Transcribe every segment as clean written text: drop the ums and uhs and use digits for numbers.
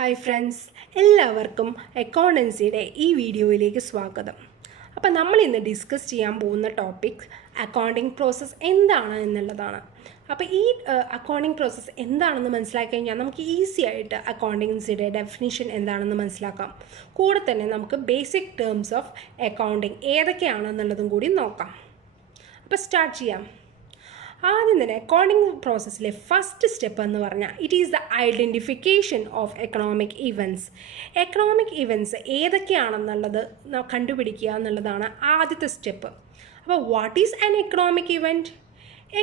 Hi friends, എല്ലാവർക്കും അക്കൗണ്ടൻസിയുടെ ഈ വീഡിയോയിലേക്ക് സ്വാഗതം. അപ്പോൾ നമ്മൾ ഇന്ന് ഡിസ്കസ് ചെയ്യാൻ പോകുന്ന ടോപ്പിക് അക്കൗണ്ടിങ് പ്രോസസ്സ് എന്താണ് എന്നുള്ളതാണ്. അപ്പോൾ ഈ അക്കൗണ്ടിങ് പ്രോസസ്സ് എന്താണെന്ന് മനസ്സിലാക്കി കഴിഞ്ഞാൽ നമുക്ക് ഈസി ആയിട്ട് അക്കൗണ്ടിങ്സിയുടെ ഡെഫിനിഷൻ എന്താണെന്ന് മനസ്സിലാക്കാം. കൂടെ തന്നെ നമുക്ക് ബേസിക് ടേംസ് ഓഫ് അക്കൗണ്ടിങ് ഏതൊക്കെയാണെന്നുള്ളതും കൂടി നോക്കാം. അപ്പോൾ സ്റ്റാർട്ട് ചെയ്യാം. ആദ്യം തന്നെ അക്കൗണ്ടിങ് പ്രോസസ്സിലെ ഫസ്റ്റ് സ്റ്റെപ്പ് എന്ന് പറഞ്ഞാൽ it is the identification of economic events. Economic events ഏതൊക്കെയാണെന്നുള്ളത് കണ്ടുപിടിക്കുക എന്നുള്ളതാണ് ആദ്യത്തെ സ്റ്റെപ്പ്. അപ്പോൾ what is an economic event?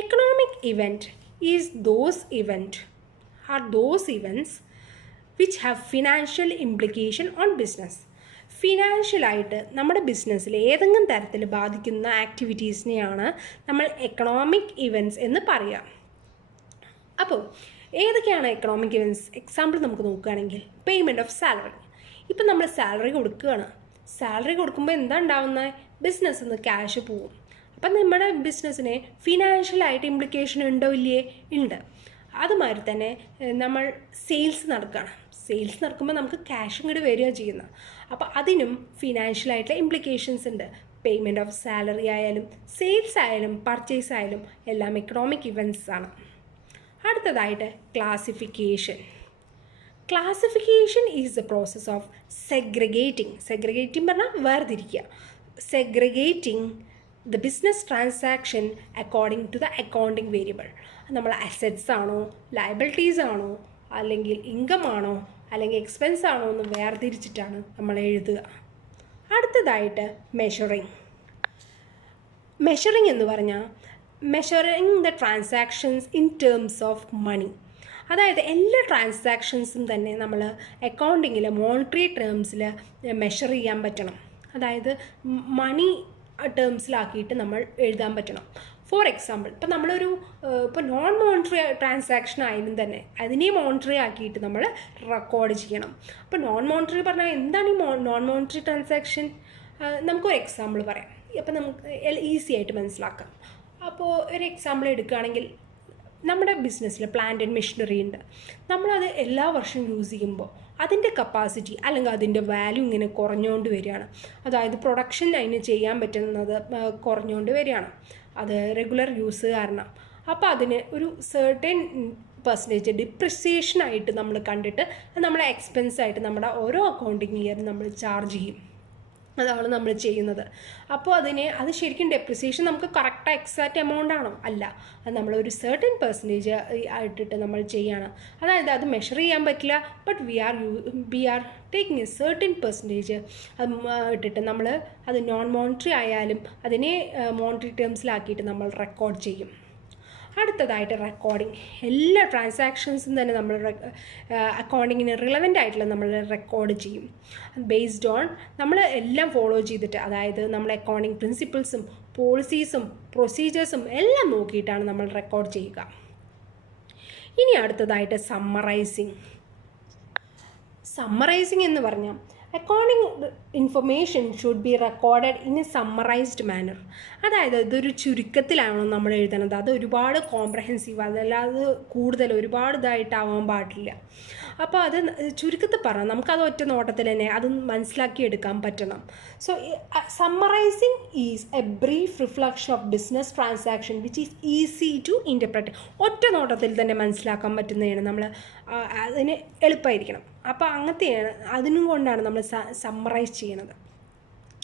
Economic event is those events which have financial implication on business. ഫിനാൻഷ്യലായിട്ട് നമ്മുടെ ബിസിനസ്സിൽ ഏതെങ്കിലും തരത്തിൽ ബാധിക്കുന്ന ആക്ടിവിറ്റീസിനെയാണ് നമ്മൾ എക്കണോമിക് ഇവൻറ്റ്സ് എന്ന് പറയുക. അപ്പോൾ ഏതൊക്കെയാണ് എക്കണോമിക് ഇവൻറ്റ്സ്? എക്സാമ്പിൾ നമുക്ക് നോക്കുകയാണെങ്കിൽ പേയ്മെൻറ്റ് ഓഫ് സാലറി. ഇപ്പം നമ്മൾ സാലറി കൊടുക്കുകയാണ്. സാലറി കൊടുക്കുമ്പോൾ എന്താ ഉണ്ടാവുന്നത്? ബിസിനസ്സിൽ നിന്ന് ക്യാഷ് പോവും. അപ്പം നമ്മുടെ ബിസിനസ്സിന് ഫിനാൻഷ്യലായിട്ട് ഇംപ്ലിക്കേഷൻ ഉണ്ടോ ഇല്ലയേ? ഉണ്ട്. അതുമാതിരി തന്നെ നമ്മൾ സെയിൽസ് നടക്കുകയാണ്. സെയിൽസ് നടക്കുമ്പോൾ നമുക്ക് ക്യാഷും കൂടി വരിക ചെയ്യുന്നത്. അപ്പോൾ അതിനും ഫിനാൻഷ്യലായിട്ടുള്ള ഇംപ്ലിക്കേഷൻസ് ഉണ്ട്. പേയ്മെൻറ്റ് ഓഫ് സാലറി ആയാലും സെയിൽസ് ആയാലും പർച്ചേസ് ആയാലും എല്ലാം എക്കണോമിക് ഇവൻറ്റ്സ് ആണ്. അടുത്തതായിട്ട് classification. Classification is the process of segregating പറഞ്ഞാൽ വേർതിരിക്കുക. Segregating the business transaction according to the accounting variable. നമ്മൾ അസറ്റ്സ് ആണോ, ലയബിലിറ്റീസ് ആണോ, അല്ലെങ്കിൽ ഇൻകം ആണോ, അല്ലെങ്കിൽ എക്സ്പെൻസ് ആണോ എന്ന് വേർതിരിച്ചിട്ടാണ് നമ്മൾ എഴുതുക. അടുത്തതായിട്ട് മെഷറിംഗ് എന്ന് പറഞ്ഞാൽ measuring the transactions in terms of money. അതായത് എല്ലാ ട്രാൻസാക്ഷൻസും തന്നെ നമ്മൾ അക്കൗണ്ടിങ്ങിൽ മോണിറ്ററി ടേംസിൽ മെഷർ ചെയ്യാൻ പറ്റണം. അതായത് മണി ടേംസിലാക്കിയിട്ട് നമ്മൾ എഴുതാൻ പറ്റണം. ഫോർ എക്സാമ്പിൾ, ഇപ്പം നമ്മളൊരു ഇപ്പോൾ നോൺ മോണിറ്ററി ട്രാൻസാക്ഷൻ ആയാലും തന്നെ അതിനെ മോണിറ്ററി ആക്കിയിട്ട് നമ്മൾ റെക്കോർഡ് ചെയ്യണം. അപ്പോൾ നോൺ മോണിറ്ററി പറഞ്ഞാൽ എന്താണ് ഈ നോൺ മോണിറ്ററി ട്രാൻസാക്ഷൻ? നമുക്കൊരു എക്സാമ്പിൾ പറയാം. അപ്പം നമുക്ക് ഈസി ആയിട്ട് മനസ്സിലാക്കാം. അപ്പോൾ ഒരു എക്സാമ്പിൾ എടുക്കുകയാണെങ്കിൽ നമ്മുടെ ബിസിനസ്സിൽ പ്ലാന്റ് ആൻഡ് മെഷീനറി ഉണ്ട്. നമ്മളത് എല്ലാ വർഷവും യൂസ് ചെയ്യുമ്പോൾ അതിൻ്റെ കപ്പാസിറ്റി അല്ലെങ്കിൽ അതിൻ്റെ വാല്യൂ ഇങ്ങനെ കുറഞ്ഞുകൊണ്ട് വരികയാണ്. അതായത് പ്രൊഡക്ഷൻ അതിന് ചെയ്യാൻ പറ്റുന്നത് കുറഞ്ഞുകൊണ്ട് വരികയാണ്, അത് റെഗുലർ യൂസ് കാരണം. അപ്പോൾ അതിന് ഒരു സർട്ടൻ പെർസെൻറ്റേജ് ഡിപ്രിസിയേഷനായിട്ട് നമ്മൾ കണ്ടിട്ട് നമ്മളെ എക്സ്പെൻസായിട്ട് നമ്മുടെ ഓരോ അക്കൗണ്ടിങ് ഇയറും നമ്മൾ ചാർജ് ചെയ്യും. അതാണ് നമ്മൾ ചെയ്യുന്നത്. അപ്പോൾ അത് ശരിക്കും ഡെപ്രിസിയേഷൻ നമുക്ക് കറക്റ്റ് എക്സാക്റ്റ് എമൗണ്ട് ആണോ? അല്ല, അത് നമ്മളൊരു സർട്ടൻ പെർസെൻറ്റേജ് ആയിട്ടിട്ട് നമ്മൾ ചെയ്യാണ്. അതായത് അത് മെഷർ ചെയ്യാൻ പറ്റില്ല, but we are taking a certain percentage അത് ഇട്ടിട്ട് നമ്മൾ അത് നോൺ മോണിറ്ററി ആയാലും അതിനെ മോണിറ്ററി ടേംസിലാക്കിയിട്ട് നമ്മൾ റെക്കോർഡ് ചെയ്യും. അടുത്തതായിട്ട് റെക്കോർഡിങ്. എല്ലാ ട്രാൻസാക്ഷൻസും തന്നെ നമ്മൾ അക്കൗണ്ടിങ്ങിന് റിലവൻ്റ് ആയിട്ടുള്ള നമ്മൾ റെക്കോർഡ് ചെയ്യും. ബേസ്ഡ് ഓൺ നമ്മൾ എല്ലാം ഫോളോ ചെയ്തിട്ട്, അതായത് നമ്മൾ അക്കൗണ്ടിങ് പ്രിൻസിപ്പിൾസും പോളിസീസും പ്രൊസീജിയേഴ്സും എല്ലാം നോക്കിയിട്ടാണ് നമ്മൾ റെക്കോർഡ് ചെയ്യുക. ഇനി അടുത്തതായിട്ട് സമ്മറൈസിങ് എന്ന് പറഞ്ഞാൽ accounting information should be recorded in a summarised manner. അതായത് ഇതൊരു ചുരുക്കത്തിലാണോ നമ്മൾ എഴുതുന്നത്, അത് ഒരുപാട് കോംപ്രഹെൻസീവ്, അതല്ലാതെ കൂടുതൽ ഒരുപാട് ഇതായിട്ടാവാൻ പാടില്ല. അപ്പോൾ അത് ചുരുക്കത്തിൽ പറഞ്ഞാൽ നമുക്കത് ഒറ്റ നോട്ടത്തിൽ തന്നെ അത് മനസ്സിലാക്കിയെടുക്കാൻ പറ്റണം. So summarising is a brief reflection of business transaction which is easy to interpret. ഒറ്റ നോട്ടത്തിൽ തന്നെ മനസ്സിലാക്കാൻ പറ്റുന്നതാണ്. നമ്മൾ അതിന് എളുപ്പമായിരിക്കണം. അപ്പോൾ അങ്ങനത്തെയാണ്, അതിനും കൊണ്ടാണ് നമ്മൾ സമ്മറൈസ് ചെയ്യണത്.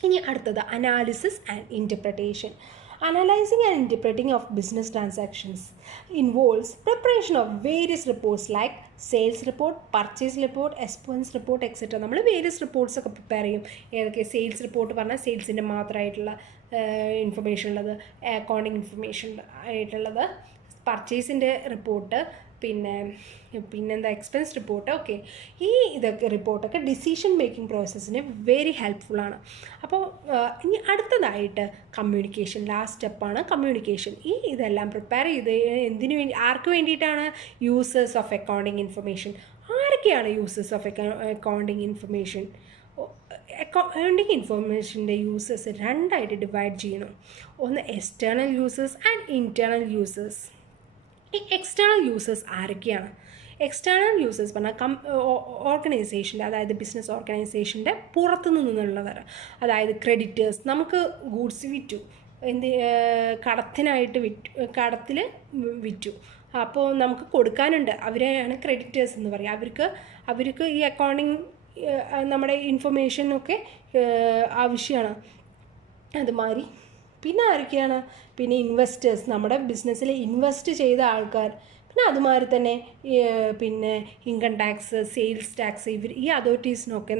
ഇനി അടുത്തത് analysis and interpretation. Analyzing and interpreting of business transactions involves preparation of various reports like sales report, purchase report, expense report, etc. നമ്മൾ വേരിയസ് റിപ്പോർട്ട്സ് ഒക്കെ പ്രിപ്പയർ ചെയ്യും. ഏതൊക്കെ? സെയിൽസ് റിപ്പോർട്ട് പറഞ്ഞാൽ സെയിൽസിൻ്റെ മാത്രമായിട്ടുള്ള ഇൻഫർമേഷൻ ഉള്ളത്, അക്കൗണ്ടിങ് ഇൻഫർമേഷൻ ആയിട്ടുള്ളത്, പർച്ചേസിൻ്റെ റിപ്പോർട്ട്, പിന്നെന്താ എക്സ്പെൻസ് റിപ്പോർട്ട്. ഓക്കെ, ഇതൊക്കെ റിപ്പോർട്ടൊക്കെ ഡിസിഷൻ മേക്കിംഗ് പ്രോസസ്സിന് വെരി ഹെൽപ്ഫുള്ളാണ്. അപ്പോൾ ഇനി അടുത്തതായിട്ട് കമ്മ്യൂണിക്കേഷൻ. ലാസ്റ്റ് സ്റ്റെപ്പാണ് കമ്മ്യൂണിക്കേഷൻ. ഇതെല്ലാം പ്രിപ്പയർ ചെയ്ത് എന്തിനു വേണ്ടി, ആർക്ക് വേണ്ടിയിട്ടാണ്? Users of accounting information. ആരൊക്കെയാണ് users of accounting information? Accounting ഇൻഫർമേഷൻ്റെ യൂസേഴ്സ് രണ്ടായിട്ട് ഡിവൈഡ് ചെയ്യണം. ഒന്ന് external users and internal users. ഈ എക്സ്റ്റേണൽ യൂസേഴ്സ് ആരൊക്കെയാണ്? എക്സ്റ്റേണൽ യൂസേഴ്സ് പറഞ്ഞാൽ ഓർഗനൈസേഷൻ്റെ, അതായത് ബിസിനസ് ഓർഗനൈസേഷൻ്റെ പുറത്തു നിന്നുള്ളവർ, അതായത് ക്രെഡിറ്റേഴ്സ്, നമുക്ക് ഗൂഡ്സ് വിറ്റു, കടത്തിനായിട്ട് കടത്തിൽ വിറ്റു, അപ്പോൾ നമുക്ക് കൊടുക്കാനുണ്ട്, അവരെയാണ് ക്രെഡിറ്റേഴ്സ് എന്ന് പറയുക. അവർക്ക് ഈ അക്കൗണ്ടിങ് നമ്മുടെ ഇൻഫർമേഷനൊക്കെ ആവശ്യമാണ്. അതുമാതിരി പിന്നെ ആരൊക്കെയാണ്? പിന്നെ ഇൻവെസ്റ്റേഴ്സ്, നമ്മുടെ ബിസിനസ്സിൽ ഇൻവെസ്റ്റ് ചെയ്ത ആൾക്കാർ. പിന്നെ അതുമാതിരി തന്നെ പിന്നെ ഇൻകം ടാക്സ്, സെയിൽസ് ടാക്സ്, ഈ അതോറിറ്റീസിനൊക്കെ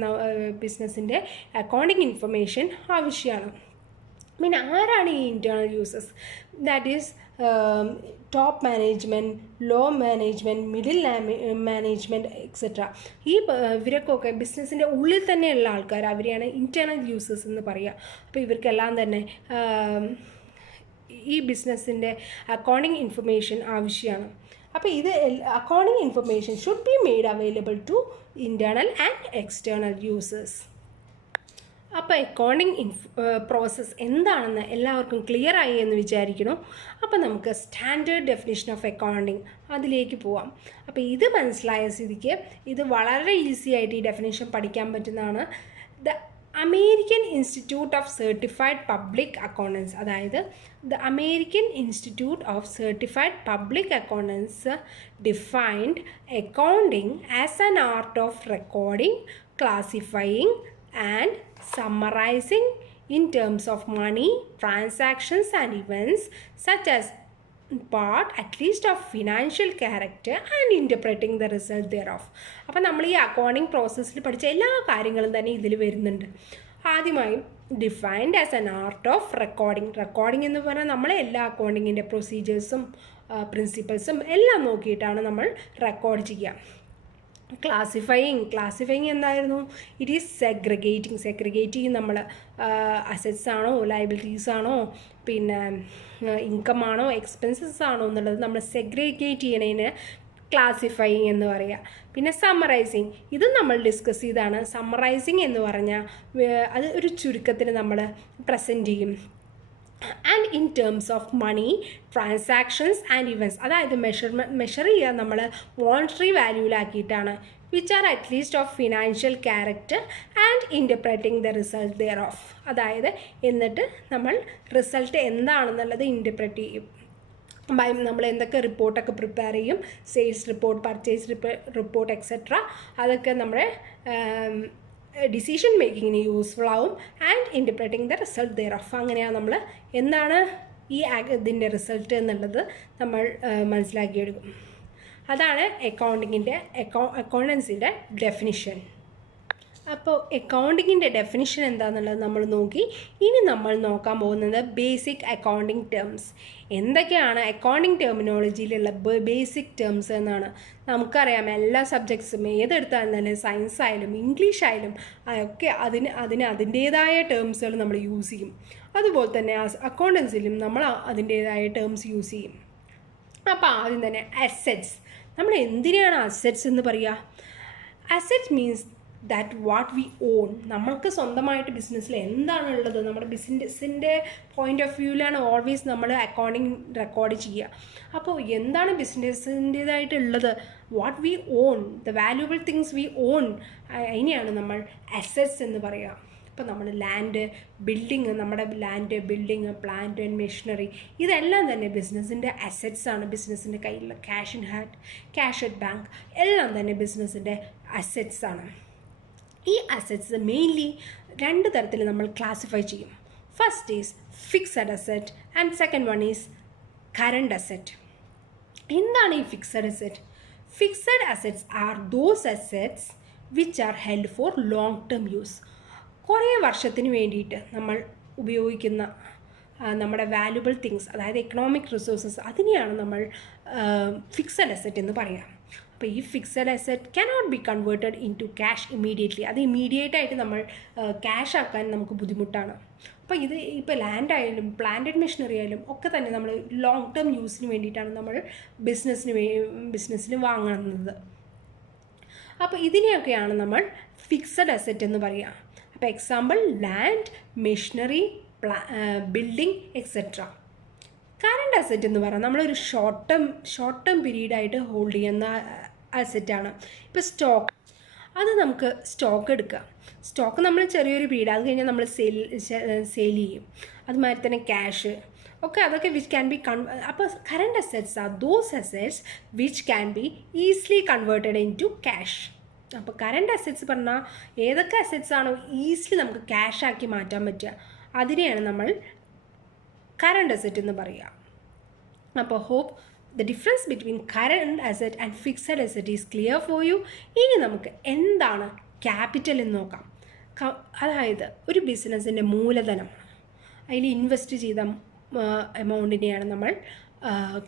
ബിസിനസ്സിൻ്റെ അക്കൗണ്ടിങ് ഇൻഫർമേഷൻ ആവശ്യമാണ്. പിന്നെ ആരാണ് ഈ internal users? That is top management, low management, middle management etcetera. ഇവർക്കൊക്കെ ബിസിനസ്സിൻ്റെ ഉള്ളിൽ തന്നെയുള്ള ആൾക്കാർ, അവരെയാണ് ഇൻറ്റേർണൽ യൂസേഴ്സ് എന്ന് പറയുക. അപ്പോൾ ഇവർക്കെല്ലാം തന്നെ ഈ ബിസിനസ്സിൻ്റെ അക്കൗണ്ടിങ് ഇൻഫർമേഷൻ ആവശ്യമാണ്. അപ്പോൾ ഇത് accounting information should be made available to internal and external users. അപ്പോൾ അക്കൗണ്ടിങ് പ്രോസസ്സ് എന്താണെന്ന് എല്ലാവർക്കും ക്ലിയർ ആയി എന്ന് വിചാരിക്കുന്നു. അപ്പോൾ നമുക്ക് സ്റ്റാൻഡേർഡ് ഡെഫിനിഷൻ ഓഫ് അക്കൗണ്ടിങ് അതിലേക്ക് പോവാം. അപ്പോൾ ഇത് മനസ്സിലായ സ്ഥിതിക്ക് ഇത് വളരെ ഈസി ആയിട്ട് ഈ ഡെഫിനിഷൻ പഠിക്കാൻ പറ്റുന്നതാണ്. The American Institute of Certified Public Accountants, അതായത് the American Institute of Certified Public Accountants defined accounting as an art of recording, classifying and summarizing in terms of money, transactions and events such as part at least of financial character and interpreting the result thereof. അപ്പോൾ നമ്മൾ ഈ accounting പ്രോസസ്സിൽ പഠിച്ച എല്ലാ കാര്യങ്ങളും തന്നെ ഇതിൽ വരുന്നുണ്ട്. ആദ്യമായും defined as an art of recording എന്ന് പറഞ്ഞാൽ നമ്മളെ എല്ലാ അക്കൗണ്ടിങ്ങിൻ്റെ പ്രൊസീജിയേഴ്സും പ്രിൻസിപ്പൾസും എല്ലാം നോക്കിയിട്ടാണ് നമ്മൾ റെക്കോർഡ് ചെയ്യുക. ക്ലാസിഫയിങ് എന്തായിരുന്നു? ഇറ്റ് ഈസ് സെഗ്രിഗേറ്റിംഗ് നമ്മൾ അസറ്റ്സ് ആണോ, ലയബിലിറ്റീസ് ആണോ, പിന്നെ ഇൻകം ആണോ, എക്സ്പെൻസസ് ആണോ എന്നുള്ളത് നമ്മൾ സെഗ്രിഗേറ്റ് ചെയ്യണതിന് ക്ലാസിഫയിങ് എന്ന് പറയുക. പിന്നെ സമ്മറൈസിങ്, ഇതും നമ്മൾ ഡിസ്കസ് ചെയ്താണ്. സമ്മറൈസിങ് എന്ന് പറഞ്ഞാൽ അത് ഒരു ചുരുക്കത്തിന് നമ്മൾ പ്രസൻറ്റ് ചെയ്യും. And in terms of money, transactions and events, അതായത് മെഷർ ചെയ്യുക നമ്മൾ മോണിറ്ററി വാല്യൂലാക്കിയിട്ടാണ്. Which are at least of financial character and interpreting the result thereof, അതായത് എന്നിട്ട് നമ്മൾ റിസൾട്ട് എന്താണെന്നുള്ളത് ഇൻ്റർപ്രറ്റ് ചെയ്യും. നമ്മൾ എന്തൊക്കെ റിപ്പോർട്ടൊക്കെ പ്രിപ്പയർ ചെയ്യും, sales report, purchase report etcetera, അതൊക്കെ നമ്മുടെ ഡിസിഷൻ മേക്കിങ്ങിന് യൂസ്ഫുൾ ആവും. And interpreting the result thereof, അങ്ങനെയാണ് നമ്മൾ എന്താണ് ഈ ഇതിൻ്റെ റിസൾട്ട് എന്നുള്ളത് നമ്മൾ മനസ്സിലാക്കിയെടുക്കും. അതാണ് അക്കൗണ്ടൻസിൻ്റെ ഡെഫിനിഷൻ. അപ്പോൾ അക്കൗണ്ടിങ്ങിൻ്റെ ഡെഫിനിഷൻ എന്താണെന്നുള്ളത് നമ്മൾ നോക്കി. ഇനി നമ്മൾ നോക്കാൻ പോകുന്നത് ബേസിക് അക്കൗണ്ടിങ് ടേംസ്. എന്തൊക്കെയാണ് അക്കൗണ്ടിങ് ടെർമിനോളജിയിലുള്ള ബേസിക് ടേംസ് എന്നാണ്. നമുക്കറിയാം എല്ലാ സബ്ജക്ട്സും ഏതെടുത്താലും തന്നെ, സയൻസ് ആയാലും ഇംഗ്ലീഷ് ആയാലും ഒക്കെ അതിൻ്റേതായ ടേംസുകൾ നമ്മൾ യൂസ് ചെയ്യും. അതുപോലെ തന്നെ അക്കൗണ്ടൻസിലും നമ്മൾ അതിൻ്റേതായ ടേംസ് യൂസ് ചെയ്യും. അപ്പോൾ ആദ്യം തന്നെ അസറ്റ്സ്. നമ്മൾ എന്തിനാണ് അസറ്റ്സ് എന്ന് പറയുക? Asset means that what we own. നമ്മൾക്ക് സ്വന്തമായിട്ട് ബിസിനസ്സിൽ എന്താണുള്ളത്, നമ്മുടെ ബിസിനസ്സിൻ്റെ പോയിൻ്റ് ഓഫ് വ്യൂവിലാണ് ഓൾവേസ് നമ്മൾ അക്കൗണ്ടിങ് റെക്കോർഡ് ചെയ്യുക. അപ്പോൾ എന്താണ് ബിസിനസ്സിൻ്റേതായിട്ടുള്ളത്? What we own, the valuable things we own, അതിനെയാണ് നമ്മൾ അസറ്റ്സ് എന്ന് പറയുക. ഇപ്പോൾ നമ്മൾ നമ്മുടെ land, building, plant and machinery, ഇതെല്ലാം തന്നെ ബിസിനസ്സിൻ്റെ അസറ്റ്സ് ആണ്. ബിസിനസ്സിൻ്റെ കയ്യിലുള്ള cash in hand, cash at bank എല്ലാം തന്നെ ബിസിനസ്സിൻ്റെ അസറ്റ്സ് ആണ്. ഈ അസറ്റ്സ് മെയിൻലി രണ്ട് തരത്തിൽ നമ്മൾ ക്ലാസിഫൈ ചെയ്യും. First is fixed asset and second one is current asset. എന്താണ് ഈ fixed asset? Fixed assets are those assets which are held for long term use. കുറേ വർഷത്തിന് വേണ്ടിയിട്ട് നമ്മൾ ഉപയോഗിക്കുന്ന നമ്മുടെ വാല്യുബിൾ തിങ്സ്, അതായത് എക്കണോമിക് റിസോഴ്സസ്, അതിനെയാണ് നമ്മൾ ഫിക്സഡ് അസറ്റ് എന്ന് പറയുക. അപ്പോൾ ഈ fixed asset cannot be converted into cash immediately. അത് ഇമ്മീഡിയറ്റായിട്ട് നമ്മൾ ക്യാഷ് ആക്കാൻ നമുക്ക് ബുദ്ധിമുട്ടാണ്. അപ്പോൾ ഇപ്പോൾ ലാൻഡ് ആയാലും പ്ലാന്റ് ആൻഡ് മെഷീനറി ആയാലും ഒക്കെ തന്നെ നമ്മൾ ലോങ് ടേം യൂസിന് വേണ്ടിയിട്ടാണ് നമ്മൾ ബിസിനസ്സിന് വാങ്ങുന്നത്. അപ്പോൾ ഇതിനെയൊക്കെയാണ് നമ്മൾ ഫിക്സഡ് അസറ്റ് എന്ന് പറയുക. അപ്പോൾ example land, machinery, building etcetera. Current asset എന്ന് പറഞ്ഞാൽ നമ്മളൊരു ഷോർട്ട് ടേം പീരീഡായിട്ട് ഹോൾഡ് ചെയ്യുന്ന അസറ്റാണ്. ഇപ്പോൾ സ്റ്റോക്ക്, അത് നമുക്ക് സ്റ്റോക്ക് എടുക്കാം. സ്റ്റോക്ക് നമ്മൾ ചെറിയൊരു പീരീഡ്, അത് കഴിഞ്ഞാൽ നമ്മൾ സെയിൽ ചെയ്യും. അതുമാതിരി തന്നെ ക്യാഷ് ഒക്കെ, അതൊക്കെ വിച്ച് ക്യാൻ ബി അപ്പോൾ current assets are those assets which can be easily converted into cash. അപ്പോൾ കറണ്ട് അസറ്റ്സ് പറഞ്ഞാൽ ഏതൊക്കെ അസറ്റ്സ് ആണോ ഈസിലി നമുക്ക് ക്യാഷ് ആക്കി മാറ്റാൻ പറ്റുക, അതിനെയാണ് നമ്മൾ കറണ്ട് അസറ്റ് എന്ന് പറയുക. അപ്പോൾ hope the difference between current asset and fixed asset is clear for you. ഇനി നമുക്ക് എന്താണ് ക്യാപിറ്റൽ എന്ന് നോക്കാം. അതായത് ഒരു ബിസിനസ്സിൻ്റെ മൂലധനമാണ്, അതിൽ ഇൻവെസ്റ്റ് ചെയ്ത എമൗണ്ടിനെയാണ് നമ്മൾ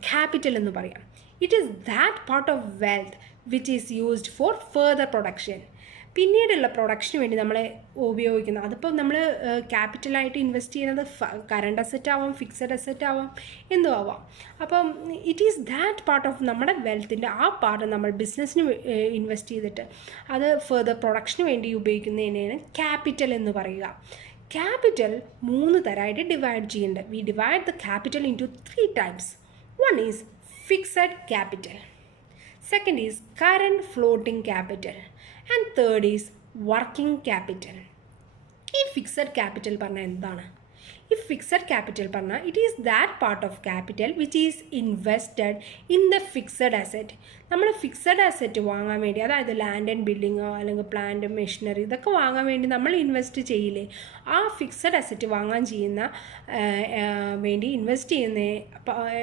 ക്യാപിറ്റൽ എന്ന് പറയാം. It is that part of wealth which is used for further production. പിന്നീടുള്ള പ്രൊഡക്ഷന് വേണ്ടി നമ്മളെ ഉപയോഗിക്കുന്നത്, അതിപ്പോൾ നമ്മൾ ക്യാപിറ്റലായിട്ട് ഇൻവെസ്റ്റ് ചെയ്യുന്നത് കറണ്ട് അസറ്റ് ആവാം, ഫിക്സഡ് അസറ്റ് ആവാം, എന്തോ ആവാം. അപ്പം it is that part of നമ്മുടെ വെൽത്തിൻ്റെ ആ പാർട്ട് നമ്മൾ ബിസിനസ്സിന് ഇൻവെസ്റ്റ് ചെയ്തിട്ട് അത് ഫർദർ പ്രൊഡക്ഷന് വേണ്ടി ഉപയോഗിക്കുന്നതിനെയാണ് ക്യാപിറ്റൽ എന്ന് പറയുക. ക്യാപിറ്റൽ 3 തരമായിട്ട് ഡിവൈഡ് ചെയ്യുന്നുണ്ട്. We divide the capital into 3 types. One is fixed capital, second is current floating capital, and third is working capital. ഈ ഫിക്സഡ് ക്യാപിറ്റൽ പറഞ്ഞാൽ എന്താണ്? ഈ ഫിക്സഡ് ക്യാപിറ്റൽ പറഞ്ഞാൽ it is that part of capital which is invested in the fixed asset. നമ്മൾ fixed asset വാങ്ങാൻ വേണ്ടി, അതായത് land and ബിൽഡിങ്ങോ അല്ലെങ്കിൽ പ്ലാന്റ് മെഷീനറി ഇതൊക്കെ വാങ്ങാൻ വേണ്ടി നമ്മൾ ഇൻവെസ്റ്റ് ചെയ്യില്ലേ, ആ ഫിക്സഡ് അസറ്റ് വാങ്ങാൻ ചെയ്യുന്ന വേണ്ടി ഇൻവെസ്റ്റ് ചെയ്യുന്ന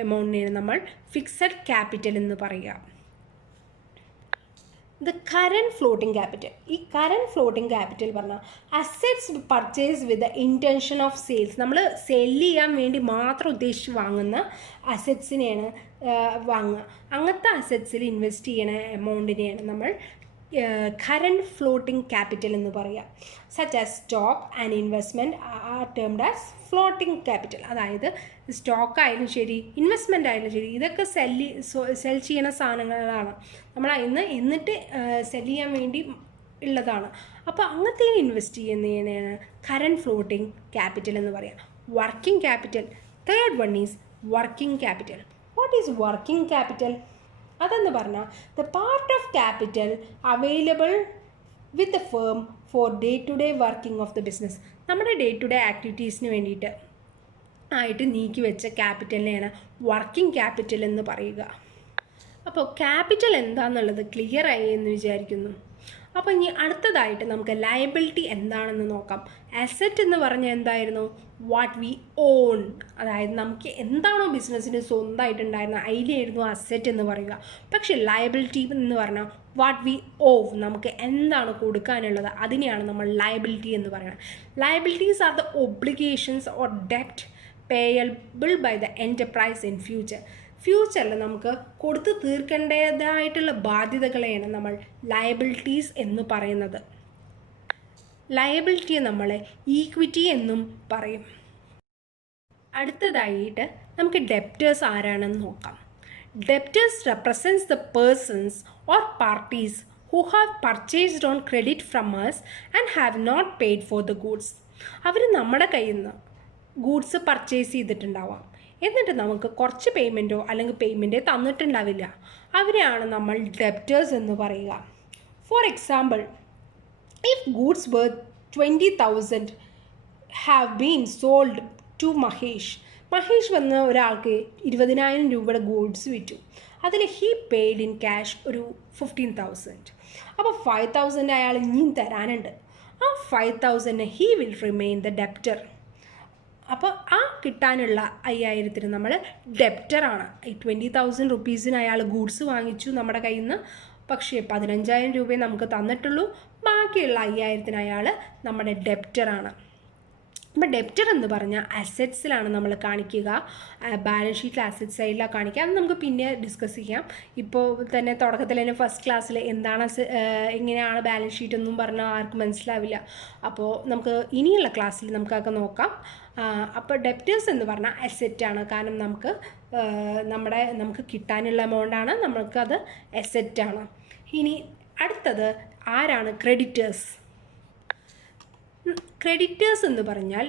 എമൗണ്ടിനെയാണ് നമ്മൾ ഫിക്സഡ് ക്യാപിറ്റൽ എന്ന് പറയുക. ദ കറൻറ്റ് ഫ്ലോട്ടിംഗ് ക്യാപിറ്റൽ, ഈ കറൻറ്റ് ഫ്ലോട്ടിംഗ് ക്യാപിറ്റൽ പറഞ്ഞാൽ assets purchase with the intention of sales. നമ്മൾ സെൽ ചെയ്യാൻ വേണ്ടി മാത്രം ഉദ്ദേശിച്ച് വാങ്ങുന്ന അസറ്റ്സിനെയാണ് വാങ്ങുക. അങ്ങനത്തെ അസറ്റ്സിൽ ഇൻവെസ്റ്റ് ചെയ്യണ എമൗണ്ടിനെയാണ് നമ്മൾ കറൻറ്റ് ഫ്ലോട്ടിംഗ് ക്യാപിറ്റൽ എന്ന് പറയുക. Such as stock and investment are termed as floating capital. അതായത് സ്റ്റോക്ക് ആയാലും ശരി, ഇൻവെസ്റ്റ്മെൻ്റ് ആയാലും ശരി, ഇതൊക്കെ സെൽ ചെയ്യണ സാധനങ്ങളാണ്. നമ്മൾ എന്നിട്ട് സെൽ ചെയ്യാൻ വേണ്ടി ഉള്ളതാണ്. അപ്പോൾ അങ്ങനത്തെ ഇൻവെസ്റ്റ് ചെയ്യുന്നതിനാണ് കറൻറ്റ് ഫ്ലോട്ടിംഗ് ക്യാപിറ്റൽ എന്ന് പറയാം. Working capital, third one is working capital. What is working capital? അതെന്ന് പറഞ്ഞാൽ the part of capital available with the firm for day to day working of the business. നമ്മുടെ day to day ആക്ടിവിറ്റീസിന് വേണ്ടിയിട്ട് ആയിട്ട് നീക്കി വെച്ച ക്യാപിറ്റലിനെയാണ് വർക്കിംഗ് ക്യാപിറ്റൽ എന്ന് പറയുക. അപ്പോൾ ക്യാപിറ്റൽ എന്താണെന്നുള്ളത് ക്ലിയർ ആയി എന്ന് വിചാരിക്കുന്നു. അപ്പോൾ ഇനി അടുത്തതായിട്ട് നമുക്ക് ലയബിലിറ്റി എന്താണെന്ന് നോക്കാം. അസറ്റ് എന്ന് പറഞ്ഞാൽ എന്തായിരുന്നു? വാട്ട് വി ഓൺ, അതായത് നമുക്ക് എന്താണോ ബിസിനസ്സിന് സ്വന്തമായിട്ടുണ്ടായിരുന്നത് അതിലായിരുന്നു അസറ്റ് എന്ന് പറയുക. പക്ഷേ ലയബിലിറ്റി എന്ന് പറഞ്ഞാൽ വാട്ട് വി ഓവ്, നമുക്ക് എന്താണ് കൊടുക്കാനുള്ളത് അതിനെയാണ് നമ്മൾ ലയബിലിറ്റി എന്ന് പറയുന്നത്. Liabilities are the obligations or ഡെപ്റ്റ് payable by the enterprise in ഫ്യൂച്ചറിൽ നമുക്ക് കൊടുത്തു തീർക്കേണ്ടതായിട്ടുള്ള ബാധ്യതകളെയാണ് നമ്മൾ ലയബിലിറ്റീസ് എന്ന് പറയുന്നത്. ലയബിലിറ്റിയെ നമ്മൾ ഈക്വിറ്റി എന്നും പറയും. അടുത്തതായിട്ട് നമുക്ക് ഡെപ്റ്റേഴ്സ് ആരാണെന്ന് നോക്കാം. Debtors represents the persons or parties who have purchased on credit from us and have not paid for the goods. അവർ നമ്മുടെ കയ്യിൽ നിന്ന് ഗൂഡ്സ് പർച്ചേസ് ചെയ്തിട്ടുണ്ടാവാം, എന്നിട്ട് നമുക്ക് കുറച്ച് പേയ്മെൻറ്റോ അല്ലെങ്കിൽ പേയ്മെൻറ്റേ തന്നിട്ടുണ്ടാവില്ല. അവരെയാണ് നമ്മൾ ഡെപ്റ്റേഴ്സ് എന്ന് പറയുക. For example, if goods worth 20,000 have been sold to Mahesh വന്ന ഒരാൾക്ക് 20,000 രൂപയുടെ ഗൂഡ്സ് വിറ്റു. അതിൽ ഹീ പെയ്ഡ് ഇൻ ക്യാഷ് ഒരു 15,000. അപ്പോൾ 5,000 അയാൾ ഇനിയും തരാനുണ്ട്. ആ 5,000 he will remain the debtor. അപ്പോൾ ആ കിട്ടാനുള്ള 5,000 നമ്മൾ ഡെപ്റ്ററാണ്. ഈ 20,000 റുപ്പീസിന് അയാൾ ഗൂഡ്സ് വാങ്ങിച്ചു നമ്മുടെ കയ്യിൽ നിന്ന്, പക്ഷേ 15,000 രൂപയെ നമുക്ക് തന്നിട്ടുള്ളൂ. ബാക്കിയുള്ള 5,000 അയാൾ നമ്മുടെ ഡെപ്റ്ററാണ്. അപ്പോൾ ഡെപ്റ്റർ എന്ന് പറഞ്ഞാൽ അസറ്റ്സിലാണ് നമ്മൾ കാണിക്കുക, ബാലൻസ് ഷീറ്റിൽ അസറ്റ് സൈഡിലാണ് കാണിക്കുക. അത് നമുക്ക് പിന്നെ ഡിസ്കസ് ചെയ്യാം. ഇപ്പോൾ തന്നെ തുടക്കത്തിൽ തന്നെ ഫസ്റ്റ് ക്ലാസ്സിൽ എന്താണ് എങ്ങനെയാണ് ബാലൻസ് ഷീറ്റ് ഒന്നും പറഞ്ഞാൽ ആർക്കും മനസ്സിലാവില്ല. അപ്പോൾ നമുക്ക് ഇനിയുള്ള ക്ലാസ്സിൽ നമുക്കൊക്കെ നോക്കാം. അപ്പോൾ ഡെപ്റ്റേഴ്സ് എന്ന് പറഞ്ഞാൽ അസെറ്റാണ്, കാരണം നമുക്ക് കിട്ടാനുള്ള എമൗണ്ടാണ്, നമുക്കത് അസെറ്റാണ്. ഇനി അടുത്തത് ആരാണ്? ക്രെഡിറ്റേഴ്സ്. ക്രെഡിറ്റേഴ്സ് എന്ന് പറഞ്ഞാൽ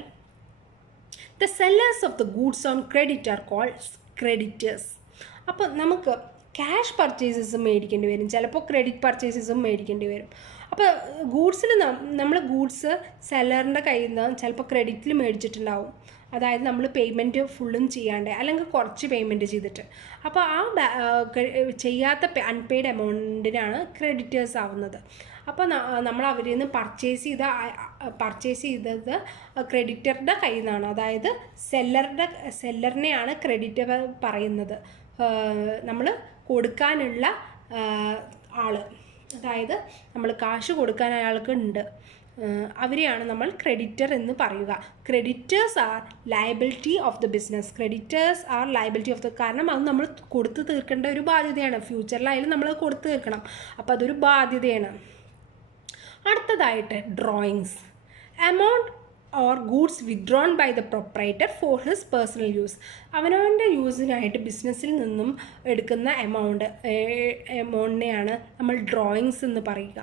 the sellers of the goods on credit are called creditors. അപ്പോൾ നമുക്ക് ക്യാഷ് പർച്ചേസസും മേടിക്കേണ്ടി വരും, ചിലപ്പോൾ ക്രെഡിറ്റ് പർച്ചേസസും മേടിക്കേണ്ടി വരും. അപ്പോൾ ഗൂഡ്സിൽ നമ്മൾ ഗൂഡ്സ് സെല്ലറിൻ്റെ കയ്യിൽ നിന്ന് ചിലപ്പോൾ ക്രെഡിറ്റിൽ മേടിച്ചിട്ടുണ്ടാവും, അതായത് നമ്മൾ പേയ്മെൻറ്റ് ഫുള്ളും ചെയ്യാണ്ട് അല്ലെങ്കിൽ കുറച്ച് പേയ്മെൻറ്റ് ചെയ്തിട്ട്. അപ്പോൾ ചെയ്യാത്ത അൺപെയ്ഡ് എമൗണ്ടിനാണ് ക്രെഡിറ്റേഴ്സ് ആവുന്നത്. അപ്പോൾ നമ്മൾ അവരിൽ നിന്ന് പർച്ചേസ് ചെയ്തത് ക്രെഡിറ്ററുടെ കയ്യിൽ നിന്നാണ്, അതായത് സെല്ലറിനെയാണ് ക്രെഡിറ്റർ പറയുന്നത്. നമ്മൾ കൊടുക്കാനുള്ള ആൾ, അതായത് നമ്മൾ കാശ് കൊടുക്കാൻ അയാൾക്ക് ഉണ്ട്, അവരെയാണ് നമ്മൾ ക്രെഡിറ്റർ എന്ന് പറയുക. Creditors R liability of the business. കാരണം അത് നമ്മൾ കൊടുത്തു തീർക്കേണ്ട ഒരു ബാധ്യതയാണ്. ഫ്യൂച്ചറിലായാലും നമ്മൾ കൊടുത്തു തീർക്കണം, അപ്പോൾ അതൊരു ബാധ്യതയാണ്. അടുത്തതായിട്ട് drawings. Amount or goods withdrawn by the proprietor for his personal use. അവനവൻ്റെ യൂസിനായിട്ട് ബിസിനസ്സിൽ നിന്നും എടുക്കുന്ന എമൗണ്ടിനെയാണ് നമ്മൾ ഡ്രോയിങ്സ് എന്ന് പറയുക,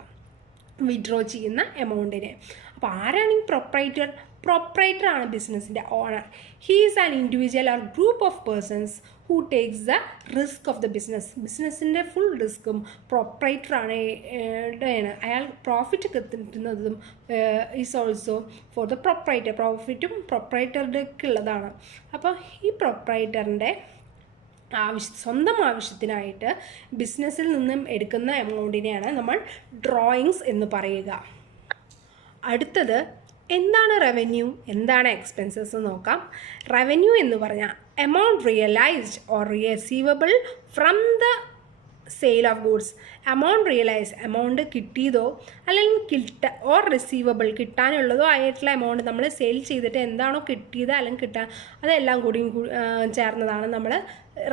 വിഡ്രോ ചെയ്യുന്ന എമൗണ്ടിനെ. അപ്പോൾ ആരാണ് ഈ പ്രൊപ്പറേറ്റർ ആണ് ബിസിനസ്സിൻ്റെ owner. He is an individual or group of persons who takes the risk of the ബിസിനസ്സിൻ്റെ ഫുൾ റിസ്ക്കും പ്രൊപ്പറേറ്ററാണ്. അയാൾ പ്രോഫിറ്റ് കിട്ടുന്നതും is also for the proprietor. പ്രോഫിറ്റും പ്രൊപ്പറേറ്ററുടെയൊക്കെ ഉള്ളതാണ്. അപ്പോൾ ഈ പ്രൊപ്പറേറ്ററിൻ്റെ സ്വന്തം ആവശ്യത്തിനായിട്ട് ബിസിനസ്സിൽ നിന്നും എടുക്കുന്ന എമൗണ്ടിനെയാണ് നമ്മൾ ഡ്രോയിങ്സ് എന്ന് പറയുക. അടുത്തത് എന്താണ് റവന്യൂ, എന്താണ് എക്സ്പെൻസസ് നോക്കാം. റവന്യൂ എന്ന് പറഞ്ഞാൽ amount realised or receivable from the sale of goods. Amount കിട്ടിയതോ അല്ലെങ്കിൽ റിസീവബിൾ കിട്ടാനുള്ളതോ ആയിട്ടുള്ള എമൗണ്ട് നമ്മൾ സെയിൽ ചെയ്തിട്ട് എന്താണോ കിട്ടിയത് അല്ലെങ്കിൽ അതെല്ലാം കൂടിയും ചേർന്നതാണ് നമ്മൾ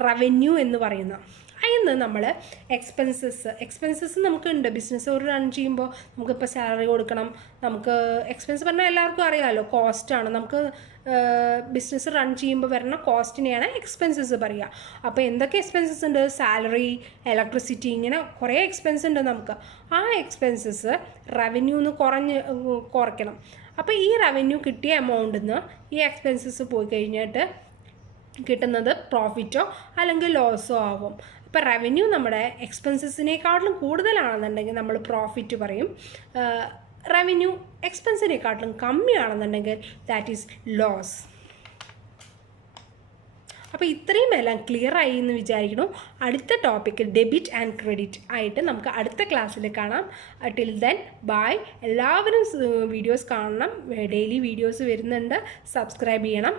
റവന്യൂ എന്ന് പറയുന്നത്. അതിന് നമ്മൾ എക്സ്പെൻസസ് നമുക്കുണ്ട്. ബിസിനസ് റൺ ചെയ്യുമ്പോൾ നമുക്കിപ്പോൾ സാലറി കൊടുക്കണം, നമുക്ക് എക്സ്പെൻസ് പറഞ്ഞാൽ എല്ലാവർക്കും അറിയാമല്ലോ, കോസ്റ്റാണ്. നമുക്ക് ബിസിനസ് റൺ ചെയ്യുമ്പോൾ വരുന്ന കോസ്റ്റിനെയാണ് എക്സ്പെൻസസ് പറയുക. അപ്പോൾ എന്തൊക്കെ എക്സ്പെൻസസ് ഉണ്ട്? സാലറി, ഇലക്ട്രിസിറ്റി, ഇങ്ങനെ കുറേ എക്സ്പെൻസ് ഉണ്ട് നമുക്ക്. ആ എക്സ്പെൻസസ് റവന്യൂന്ന് കുറയ്ക്കണം. അപ്പോൾ ഈ റവന്യൂ കിട്ടിയ എമൗണ്ടിൽ നിന്ന് ഈ എക്സ്പെൻസസ് പോയി കഴിഞ്ഞിട്ട് കിട്ടുന്നത് പ്രോഫിറ്റോ അല്ലെങ്കിൽ ലോസോ ആവും. ഇപ്പോൾ റവന്യൂ നമ്മുടെ എക്സ്പെൻസസിനേക്കാട്ടിലും കൂടുതലാണെന്നുണ്ടെങ്കിൽ നമ്മൾ പ്രോഫിറ്റ് പറയും. റവന്യൂ എക്സ്പെൻസിനേക്കാട്ടിലും കമ്മിയാണെന്നുണ്ടെങ്കിൽ ദാറ്റ് ഈസ് ലോസ്. അപ്പോൾ ഇത്രയും എല്ലാം ക്ലിയർ ആയി എന്ന് വിചാരിക്കുന്നു. അടുത്ത ടോപ്പിക്ക് ഡെബിറ്റ് ആൻഡ് ക്രെഡിറ്റ് ആയിട്ട് നമുക്ക് അടുത്ത ക്ലാസ്സിൽ കാണാം. Till then bye. എല്ലാവരും വീഡിയോസ് കാണണം, ഡെയിലി വീഡിയോസ് വരുന്നുണ്ട്, സബ്സ്ക്രൈബ് ചെയ്യണം.